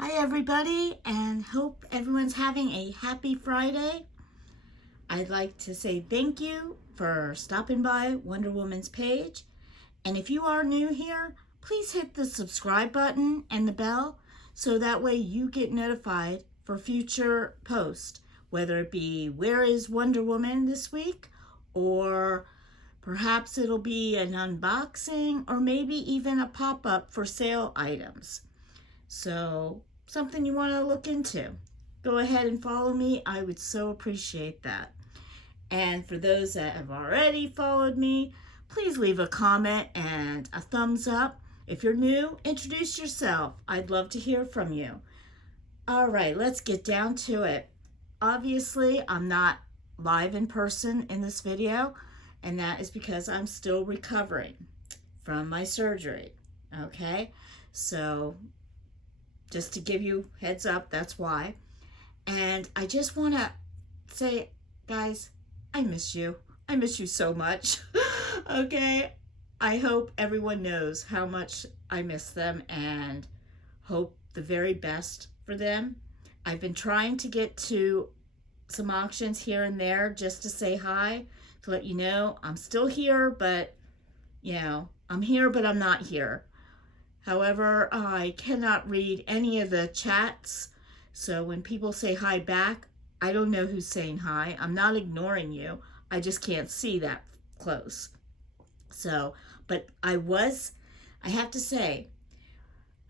Hi everybody, and hope everyone's having a happy Friday. I'd like to say thank you for stopping by Wonder Woman's page. And if you are new here, please hit the subscribe button and the bell so that way you get notified for future posts, whether it be where is Wonder Woman this week, or perhaps it'll be an unboxing, or maybe even a pop-up for sale items. So something you want to look into. Go ahead and follow me. I would so appreciate that. And for those that have already followed me, please leave a comment and a thumbs up. If you're new, introduce yourself. I'd love to hear from you. All right, let's get down to it. Obviously, I'm not live in person in this video, and that is because I'm still recovering from my surgery. Okay, so just to give you heads up, that's why. And I just want to say, guys, I miss you. I miss you so much. Okay, I hope everyone knows how much I miss them and hope the very best for them. I've been trying to get to some auctions here and there just to say hi, to let you know I'm still here, but I'm here, but I'm not here. However, I cannot read any of the chats, so when people say hi back, I don't know who's saying hi. I'm not ignoring you. I just can't see that close. So, but I have to say,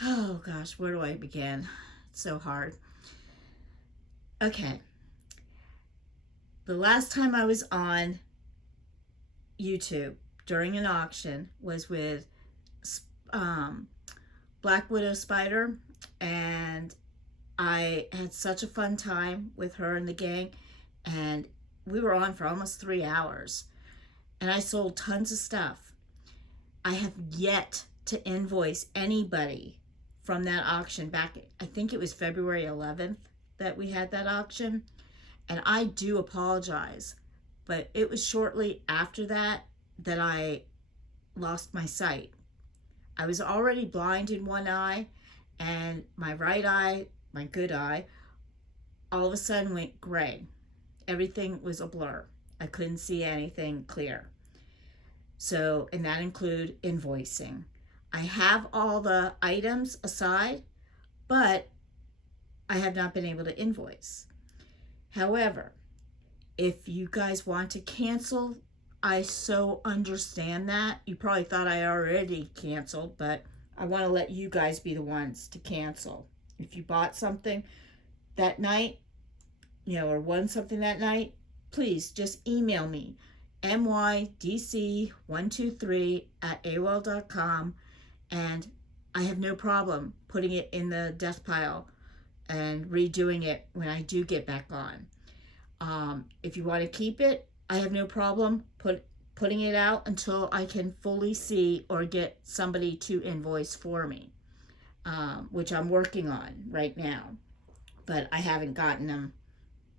oh gosh, where do I begin? It's so hard. Okay. The last time I was on YouTube during an auction was with Black Widow Spider, and I had such a fun time with her and the gang, and we were on for almost 3 hours, and I sold tons of stuff. I have yet to invoice anybody from that auction back, I think it was February 11th that we had that auction, and I do apologize, but it was shortly after that that I lost my sight. I was already blind in one eye, and my right eye, my good eye, all of a sudden went gray. Everything was a blur. I couldn't see anything clear. So, and that included invoicing. I have all the items aside, but I have not been able to invoice. However, if you guys want to cancel, I so understand that. You probably thought I already canceled, but I want to let you guys be the ones to cancel. If you bought something that night, or won something that night, please just email me, mydc123@aol.com, and I have no problem putting it in the death pile and redoing it when I do get back on. If you want to keep it, I have no problem putting it out until I can fully see or get somebody to invoice for me, which I'm working on right now, but I haven't gotten them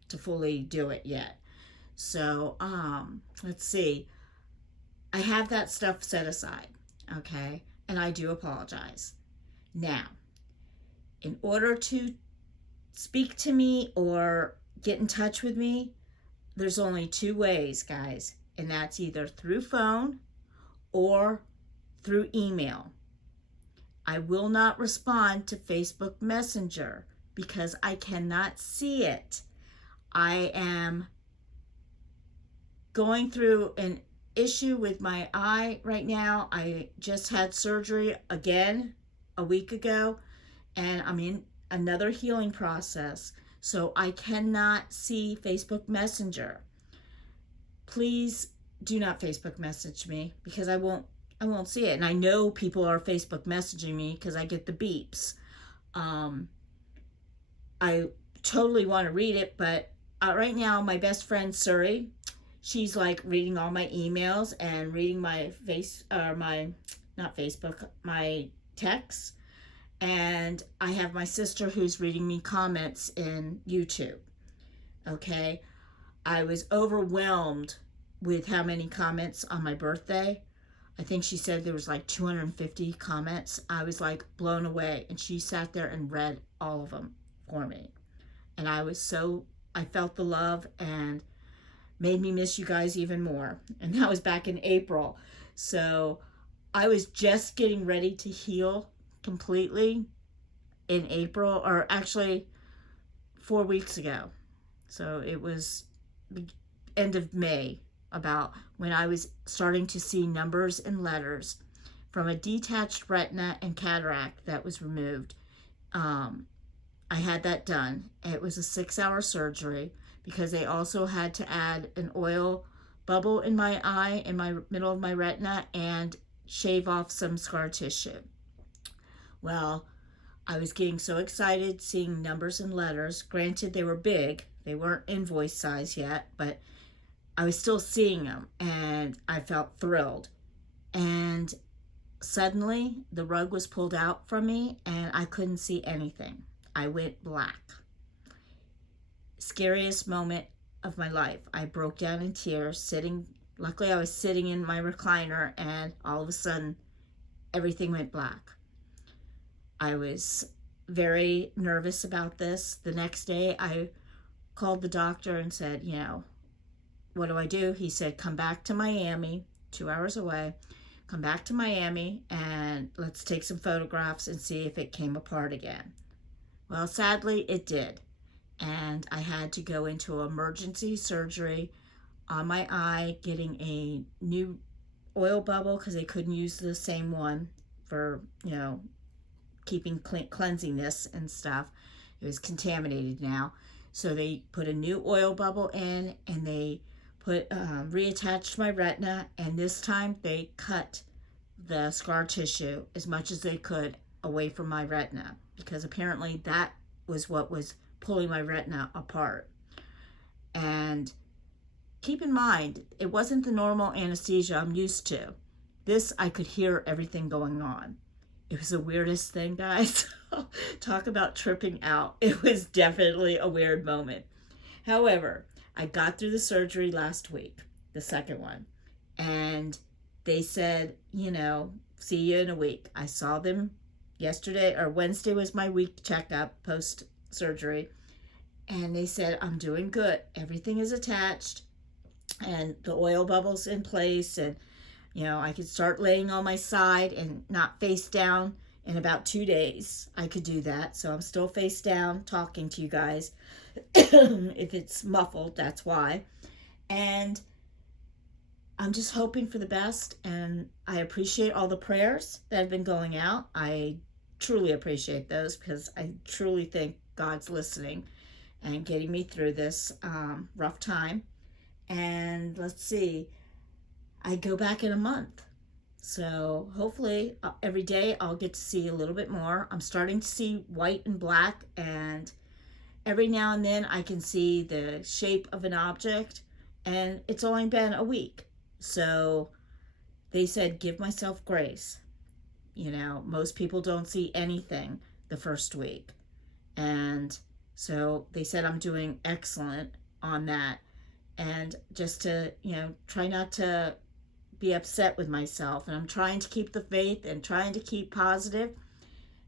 to fully do it yet. So let's see. I have that stuff set aside, okay? And I do apologize. Now, in order to speak to me or get in touch with me, there's only two ways, guys, and that's either through phone or through email. I will not respond to Facebook Messenger because I cannot see it. I am going through an issue with my eye right now. I just had surgery again a week ago, and I'm in another healing process. So I cannot see Facebook Messenger. Please do not Facebook message me because I won't see it. And I know people are Facebook messaging me because I get the beeps. I totally want to read it, but right now my best friend Suri, she's like reading all my emails and reading my my texts. And I have my sister who's reading me comments in YouTube. Okay, I was overwhelmed with how many comments on my birthday. I think she said there was like 250 comments. I was like blown away. And she sat there and read all of them for me. And I felt the love and made me miss you guys even more. And that was back in April. So I was just getting ready to heal completely in April, or actually 4 weeks ago. So it was the end of May, about when I was starting to see numbers and letters from a detached retina and cataract that was removed. I had that done. It was a 6-hour surgery because they also had to add an oil bubble in my eye, in my middle of my retina, and shave off some scar tissue. Well, I was getting so excited seeing numbers and letters. Granted, they were big. They weren't invoice size yet, but I was still seeing them, and I felt thrilled. And suddenly, the rug was pulled out from me, and I couldn't see anything. I went black. Scariest moment of my life. I broke down in tears, luckily I was sitting in my recliner, and all of a sudden, everything went black. I was very nervous about this. The next day, I called the doctor and said, what do I do? He said, come back to Miami, 2 hours away. Come back to Miami and let's take some photographs and see if it came apart again. Well, sadly, it did. And I had to go into emergency surgery on my eye, getting a new oil bubble because they couldn't use the same one for, keeping cleansing this and stuff. It was contaminated now. So they put a new oil bubble in, and they reattached my retina, and this time they cut the scar tissue as much as they could away from my retina, because apparently that was what was pulling my retina apart. And keep in mind, it wasn't the normal anesthesia I'm used to. This, I could hear everything going on. It was the weirdest thing, guys. Talk about tripping out. It was definitely a weird moment. However, I got through the surgery last week, the second one, and they said, see you in a week. I saw them yesterday, or Wednesday was my week checkup post-surgery, and they said, I'm doing good. Everything is attached, and the oil bubble's in place, and I could start laying on my side and not face down in about 2 days. I could do that. So I'm still face down talking to you guys. If it's muffled, that's why. And I'm just hoping for the best. And I appreciate all the prayers that have been going out. I truly appreciate those because I truly think God's listening and getting me through this rough time. And let's see. I go back in a month. So hopefully every day I'll get to see a little bit more. I'm starting to see white and black, and every now and then I can see the shape of an object, and it's only been a week. So they said, give myself grace. Most people don't see anything the first week. And so they said I'm doing excellent on that. And just to, try not to be upset with myself, and I'm trying to keep the faith and trying to keep positive,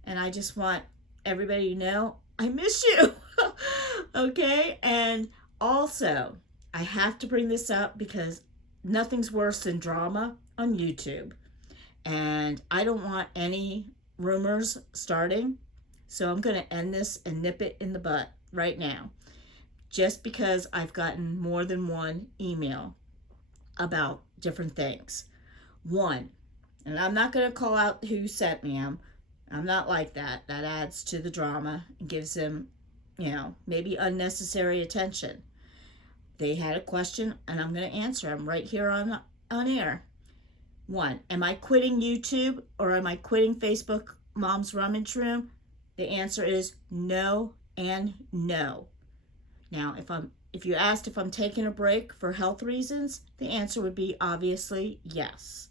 and I just want everybody to know I miss you. Okay? And also, I have to bring this up because nothing's worse than drama on YouTube, and I don't want any rumors starting, so I'm going to end this and nip it in the butt right now, just because I've gotten more than one email about different things. One, and I'm not going to call out who sent me them. I'm not like that. That adds to the drama and gives them, maybe unnecessary attention. They had a question, and I'm going to answer them right here on air. One, am I quitting YouTube or am I quitting Facebook Mom's Rummage Room? The answer is no and no. Now, if you asked if I'm taking a break for health reasons, the answer would be obviously yes.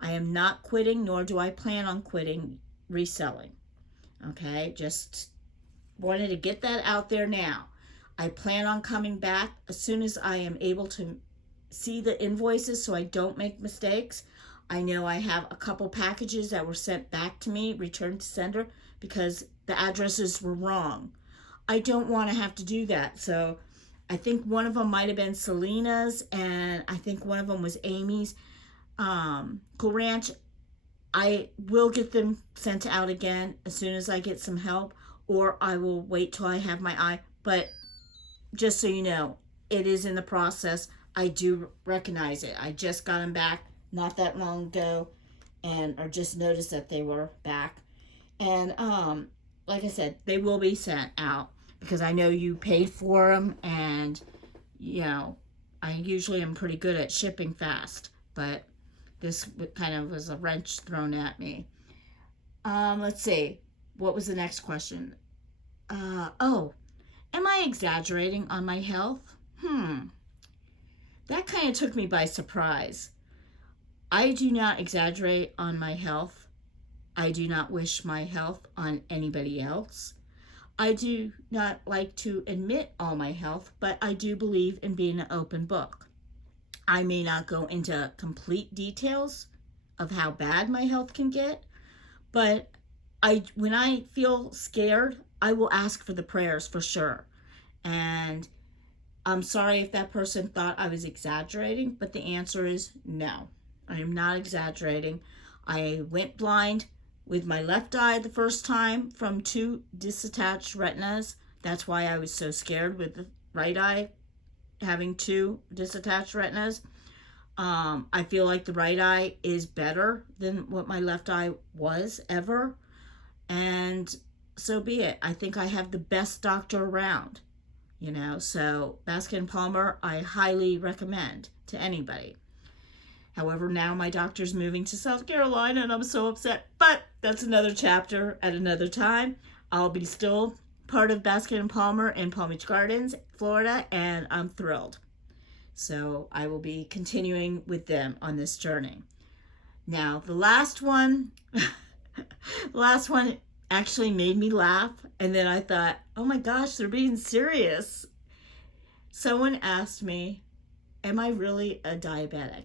I am not quitting, nor do I plan on quitting reselling. Okay, just wanted to get that out there now. I plan on coming back as soon as I am able to see the invoices so I don't make mistakes. I know I have a couple packages that were sent back to me, returned to sender, because the addresses were wrong. I don't want to have to do that. So I think one of them might have been Selena's, and I think one of them was Amy's. Cool Ranch, I will get them sent out again as soon as I get some help, or I will wait till I have my eye. But just so you know, it is in the process. I do recognize it. I just got them back not that long ago, and I just noticed that they were back. And like I said, they will be sent out because I know you paid for them, and you know, I usually am pretty good at shipping fast, but this kind of was a wrench thrown at me. Let's see. What was the next question? Oh, am I exaggerating on my health? That kind of took me by surprise. I do not exaggerate on my health. I do not wish my health on anybody else. I do not like to admit all my health, but I do believe in being an open book. I may not go into complete details of how bad my health can get, but when I feel scared, I will ask for the prayers for sure. And I'm sorry if that person thought I was exaggerating, but the answer is no. I am not exaggerating. I went blind with my left eye the first time from 2 disattached retinas. That's why I was so scared with the right eye having 2 disattached retinas. I feel like the right eye is better than what my left eye was ever. And so be it. I think I have the best doctor around. You know, so Baskin Palmer, I highly recommend to anybody. However, now my doctor's moving to South Carolina and I'm so upset. But that's another chapter at another time. I'll be still part of Baskin Palmer in Palm Beach Gardens, Florida, and I'm thrilled. So I will be continuing with them on this journey. Now, the last one actually made me laugh, and then I thought, oh my gosh, they're being serious. Someone asked me, am I really a diabetic?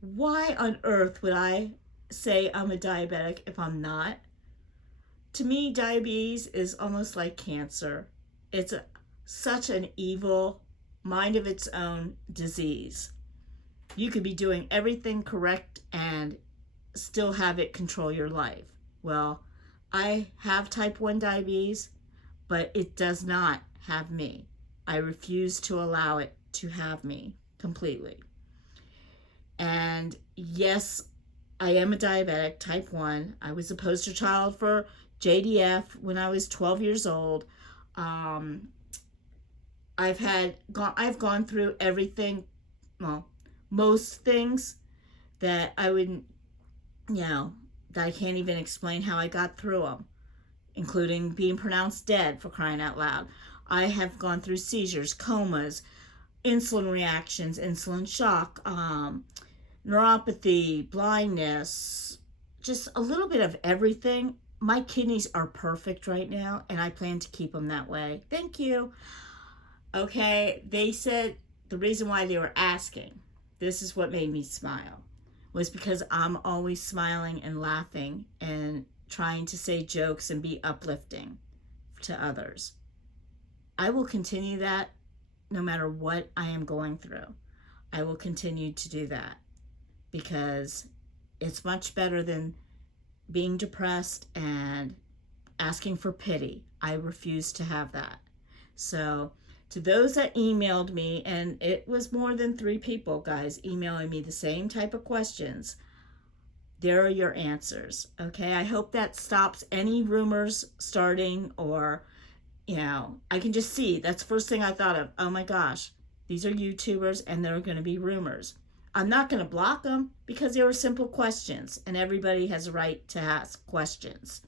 Why on earth would I say I'm a diabetic if I'm not? To me, diabetes is almost like cancer. It's such an evil, mind of its own disease. You could be doing everything correct and still have it control your life. Well, I have type 1 diabetes, but it does not have me. I refuse to allow it to have me completely. And yes, I am a diabetic, type 1. I was a poster child for JDF when I was 12 years old. I've gone through everything, well, most things that I wouldn't, that I can't even explain how I got through them, including being pronounced dead, for crying out loud. I have gone through seizures, comas, insulin reactions, insulin shock, neuropathy, blindness, just a little bit of everything. My kidneys are perfect right now, and I plan to keep them that way. Thank you. Okay, they said the reason why they were asking, this is what made me smile, was because I'm always smiling and laughing and trying to say jokes and be uplifting to others. I will continue that no matter what I am going through. I will continue to do that because it's much better than being depressed and asking for pity. I refuse to have that. So to those that emailed me, and it was more than 3 people, guys, emailing me the same type of questions, there are your answers. Okay, I hope that stops any rumors starting, or I can just see, that's the first thing I thought of. Oh my gosh, these are YouTubers and there are going to be rumors. I'm not going to block them because they were simple questions and everybody has a right to ask questions.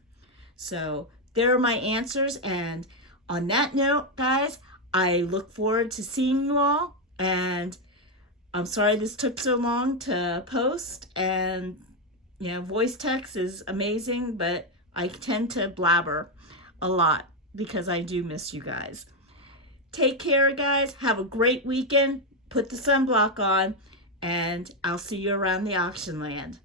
So there are my answers, and on that note, guys, I look forward to seeing you all, and I'm sorry this took so long to post, and voice text is amazing, but I tend to blabber a lot because I do miss you guys. Take care, guys. Have a great weekend. Put the sunblock on. and I'll see you around the auction land.